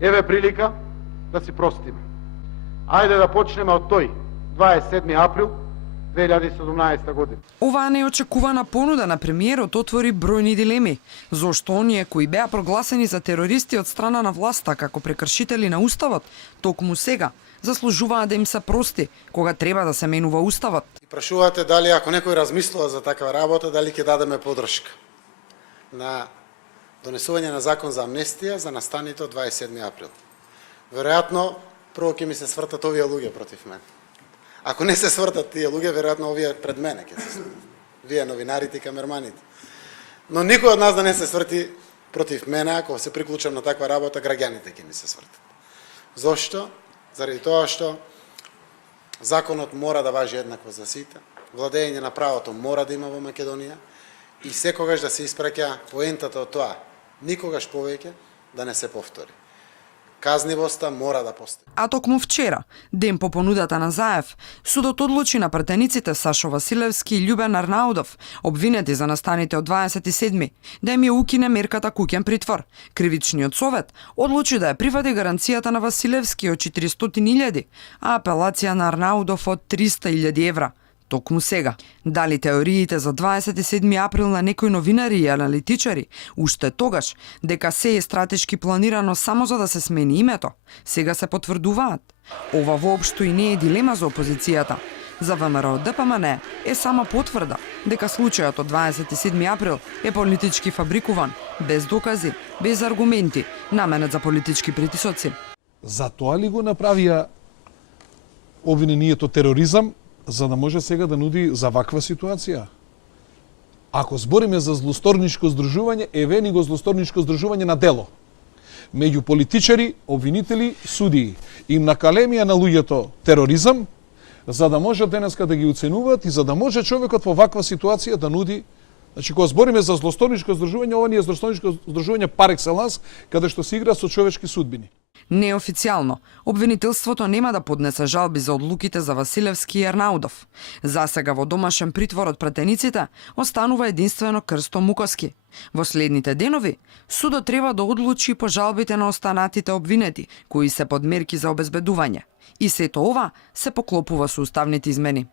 Еве прилика да си простиме. Ајде да почнеме од тој 27 април 2017 година. Оваа неочекувана понуда на премиерот отвори бројни дилеми, зошто оние кои беа прогласени за терористи од страна на власта како прекршители на уставот, токму сега заслужуваат да им се прости кога треба да се менува уставот. И прашувате дали ако некој размислува за такава работа, дали ќе дадеме подршка на донесување на закон за амнестија за настаните од 27 април. Веројатно прво ќе ми се свртат овие луѓе против мене. Ако не се свртат тие луѓе, веројатно овие пред мене ќе се свртат. Вие новинарите и камерманите. Но никој од нас да не се сврти против мене, ако се приклучам на таква работа, граѓаните ќе ми се свртат. Зошто? Заради тоа што законот мора да важи еднакво за сите, владење на правото мора да има во Македонија и секогаш да се испраќа поентата од тоа, никогаш повеќе да не се повтори. Казнивоста мора да постои. А токму вчера, ден по понудата на Заев, судот одлучи на пратениците Сашо Василевски и Љубен Арнаудов, обвинети за настаните од 27, да им ја укине мерката куќен притвор. Кривичниот совет одлучи да ја прифати гаранцијата на Василевски од 400.000, а апелација на Арнаудов од 300.000 евра. Токму сега, дали теориите за 27 април на некои новинари и аналитичари, уште тогаш, дека се е стратешки планирано само за да се смени името, сега се потврдуваат. Ова воопшто и не е дилема за опозицијата. За ВМРО ДПМН е сама потврда дека случајот од 27 април е политички фабрикуван, без докази, без аргументи, наменет за политички притисоци. Затоа ли го направија обвинението тероризам, за да може сега да нуди за ваква ситуација? Ако збориме за злосторничко здружување, еве ни го злосторничко здружување на дело. Меѓу политичари, обвинители, судии. Им накалемија на луѓето тероризам, за да може денеска да ги оценуваат и за да може човекот во ваква ситуација да нуди. Значи, кога збориме за злосторничко здружување, ова ни е злосторничко здружување пар екселанс, каде што се игра со човечки судбини. Неофицијално, обвинителството нема да поднесе жалби за одлуките за Василевски и Арнаудов. Засега во домашен притвор од пратениците останува единствено Крсто Муковски. Во следните денови, судот треба да одлучи по жалбите на останатите обвинети, кои се под мерки за обезбедување. И сето ова се поклопува со уставните измени.